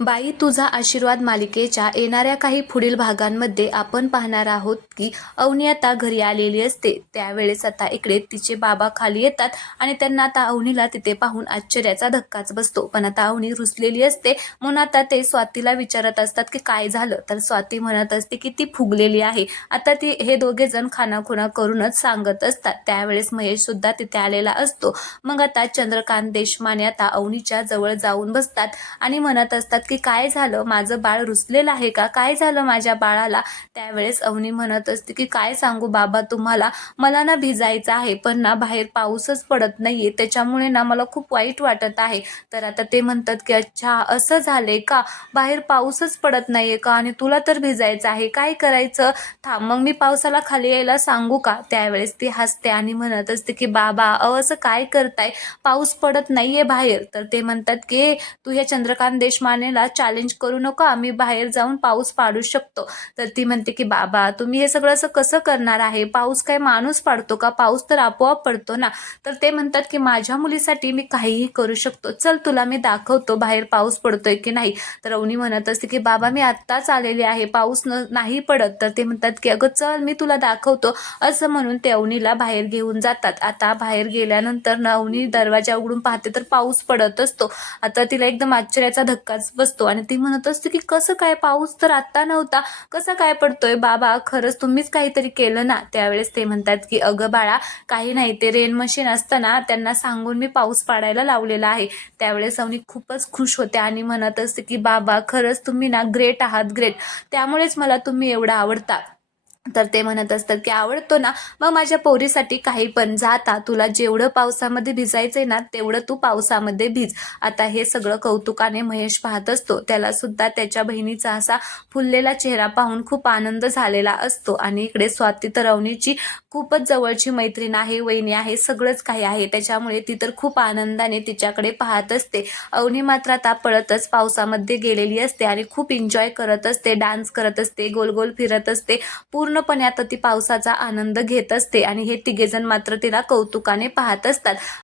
बाई तुझा आशीर्वाद मालिकेच्या येणाऱ्या काही पुढील भागांमध्ये आपण पाहणार आहोत की अवनी आता घरी आलेली असते. त्यावेळेस आता इकडे तिचे बाबा खाली येतात आणि त्यांना आता अवनीला तिथे पाहून आश्चर्याचा धक्काच बसतो. पण आता अवनी रुसलेली असते म्हणून आता ते स्वातीला विचारत असतात की काय झालं. तर स्वाती म्हणत असते की ती फुगलेली आहे. आता ती हे दोघे जण खानाखुणा करूनच सांगत असतात. त्यावेळेस महेश सुद्धा तिथे आलेला असतो. मग आता चंद्रकांत देशमाने आता अवनीच्या जवळ जाऊन बसतात आणि म्हणत असतात की काय झालं, माझं बाळ रुसलेलं आहे का, काय झालं माझ्या बाळाला. त्यावेळेस अवनी म्हणत असते की काय सांगू बाबा तुम्हाला, मला ना भिजायचं आहे पण ना बाहेर पाऊसच पडत नाहीये, त्याच्यामुळे ना मला खूप वाईट वाटत आहे. तर आता ते म्हणतात की अच्छा असं झालंय का, बाहेर पाऊसच पडत नाहीये का आणि तुला तर भिजायचं आहे, काय करायचं, थांब मग मी पावसाला खाली यायला सांगू का. त्यावेळेस ती हसते आणि म्हणत असते की बाबा असं काय करताय, पाऊस पडत नाहीये बाहेर. तर ते म्हणतात की तू या चंद्रकांत देशमानेला चॅलेंज करू नका, आम्ही बाहेर जाऊन पाऊस पाडू शकतो. तर ती म्हणते की बाबा तुम्ही हे सगळं असं कसं करणार आहे, पाऊस काय माणूस पाडतो का, पाऊस तर आपोआप पडतो ना. तर ते म्हणतात की माझ्या मुलीसाठी मी काहीही करू शकतो, चल तुला मी दाखवतो बाहेर पाऊस पडतोय की नाही. तर अवनी म्हणत असते की बाबा मी आत्ताच आलेले आहे, पाऊस नाही पडत. तर ते म्हणतात की अगं चल मी तुला दाखवतो. असं म्हणून ते अवनीला बाहेर घेऊन जातात. आता बाहेर गेल्यानंतर ना अवनी दरवाजा उघडून पाहते तर पाऊस पडत असतो. आता तिला एकदम आश्चर्याचा धक्काच बसतो आणि ती म्हणत असते की कसं काय, पाऊस तर आत्ता नव्हता, कसा काय पडतोय बाबा, खरंच तुम्हीच काहीतरी केलं ना. त्यावेळेस ते म्हणतात की अगं बाळा काही नाही, ते रेन मशीन असतं ना त्यांना सांगून मी पाऊस पाडायला लावलेला आहे. त्यावेळेस अवनी खूपच खुश होते आणि म्हणत असते की बाबा खरंच तुम्ही ना ग्रेट आहात, ग्रेट, त्यामुळेच मला तुम्ही एवढा आवडता. तर ते म्हणत असतात की आवडतो ना, मग माझ्या पोरीसाठी काही पण जाता, तुला जेवढं पावसामध्ये भिजायचंय ना तेवढं तू पावसामध्ये भिज. आता हे सगळं कौतुकाने महेश पाहत असतो. त्याला सुद्धा त्याच्या बहिणीचा असा फुललेला चेहरा पाहून खूप आनंद झालेला असतो. आणि इकडे स्वाती तर अवनीची खूपच जवळची मैत्रीण आहे, वहिनी आहे, सगळंच काही आहे, त्याच्यामुळे ती तर खूप आनंदाने तिच्याकडे पाहत असते. अवनी मात्र आता पळतच पावसामध्ये गेलेली असते आणि खूप एन्जॉय करत असते, डान्स करत असते, गोल गोल फिरत असते, पूर्णपणे आता ती पावसाचा आनंद घेत असते. आणि हे तिघेजण मात्र तिला कौतुकाने पाहत असतात.